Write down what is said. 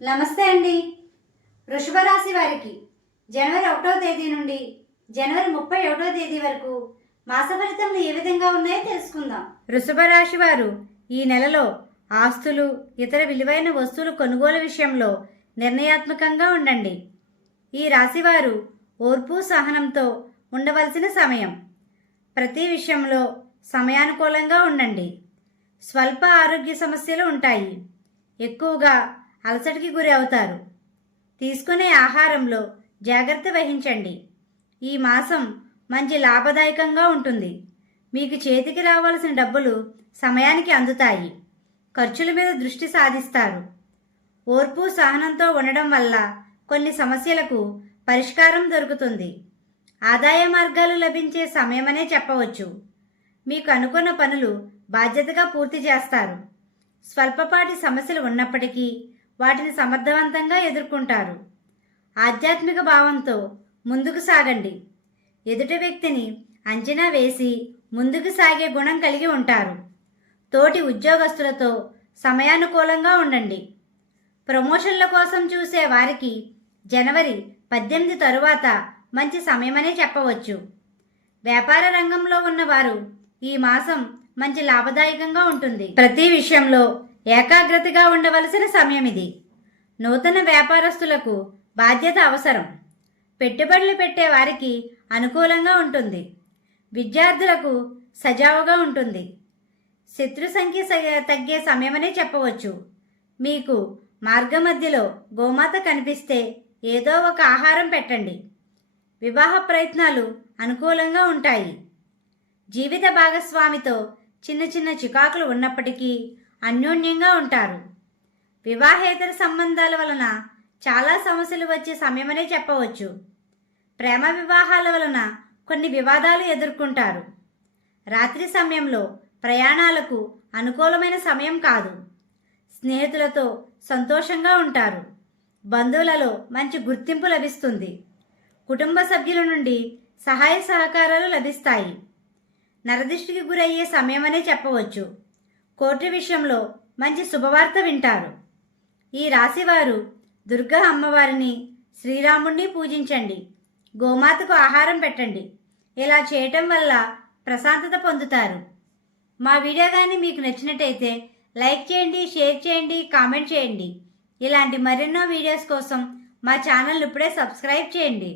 నమస్తే అండి. వృషభ రాశి వారికి జనవరి 1వ తేదీ నుండి జనవరి 31వ తేదీ వరకు మాస ఫలితములు ఏ విధంగా ఉన్నాయో తెలుసుకుందాం. వృషభ రాశి వారు ఈ నెలలో ఆస్తులు, ఇతర విలువైన వస్తువులు కొనుగోలు విషయంలో నిర్ణయాత్మకంగా ఉండండి. ఈ రాశివారు ఓర్పు, సహనంతో ఉండవలసిన సమయం. ప్రతి విషయంలో సమయానుకూలంగా ఉండండి. స్వల్ప ఆరోగ్య సమస్యలు ఉంటాయి. ఎక్కువగా అలసటకి గురి అవుతారు. తీసుకునే ఆహారంలో జాగ్రత్త వహించండి. ఈ మాసం మంచి లాభదాయకంగా ఉంటుంది. మీకు చేతికి రావాల్సిన డబ్బులు సమయానికి అందుతాయి. ఖర్చుల మీద దృష్టి సాధిస్తారు. ఓర్పు, సహనంతో ఉండడం వల్ల కొన్ని సమస్యలకు పరిష్కారం దొరుకుతుంది. ఆదాయ మార్గాలు లభించే సమయమనే చెప్పవచ్చు. మీకు అనుకున్న పనులు బాధ్యతగా పూర్తి చేస్తారు. స్వల్పపాటి సమస్యలు ఉన్నప్పటికీ వాటిని సమర్థవంతంగా ఎదుర్కొంటారు. ఆధ్యాత్మిక భావంతో ముందుకు సాగండి. ఎదుటి వ్యక్తిని అంచనా వేసి ముందుకు సాగే గుణం కలిగి ఉంటారు. తోటి ఉద్యోగస్తులతో సమయానుకూలంగా ఉండండి. ప్రమోషన్ల కోసం చూసే వారికి జనవరి 18 తరువాత మంచి సమయమనే చెప్పవచ్చు. వ్యాపార రంగంలో ఉన్నవారు ఈ మాసం మంచి లాభదాయకంగా ఉంటుంది. ప్రతి విషయంలో ఏకాగ్రతగా ఉండవలసిన సమయం ఇది. నూతన వ్యాపారస్తులకు బాధ్యత అవసరం. పెట్టుబడులు పెట్టే వారికి అనుకూలంగా ఉంటుంది. విద్యార్థులకు సజావుగా ఉంటుంది. శత్రు సంఖ్య తగ్గే సమయమనే చెప్పవచ్చు. మీకు మార్గమధ్యలో గోమాత కనిపిస్తే ఏదో ఒక ఆహారం పెట్టండి. వివాహ ప్రయత్నాలు అనుకూలంగా ఉంటాయి. జీవిత భాగస్వామితో చిన్న చిన్న చికాకులు ఉన్నప్పటికీ అన్యోన్యంగా ఉంటారు. వివాహేతర సంబంధాల వలన చాలా సమస్యలు వచ్చే సమయమనే చెప్పవచ్చు. ప్రేమ వివాహాల వలన కొన్ని వివాదాలు ఎదుర్కొంటారు. రాత్రి సమయంలో ప్రయాణాలకు అనుకూలమైన సమయం కాదు. స్నేహితులతో సంతోషంగా ఉంటారు. బంధువులలో మంచి గుర్తింపు లభిస్తుంది. కుటుంబ సభ్యుల నుండి సహాయ సహకారాలు లభిస్తాయి. నరదిష్టికి గురయ్యే సమయమనే చెప్పవచ్చు. కోర్టు విషయంలో మంచి శుభవార్త వింటారు. ఈ రాశివారు దుర్గా అమ్మవారిని, శ్రీరాముణ్ణి పూజించండి. గోమాతకు ఆహారం పెట్టండి. ఇలా చేయటం వల్ల ప్రశాంతత పొందుతారు. మా వీడియో కానీ మీకు నచ్చినట్టయితే లైక్ చేయండి, షేర్ చేయండి, కామెంట్ చేయండి. ఇలాంటి మరెన్నో వీడియోస్ కోసం మా ఛానల్ ఇప్పుడే సబ్స్క్రైబ్ చేయండి.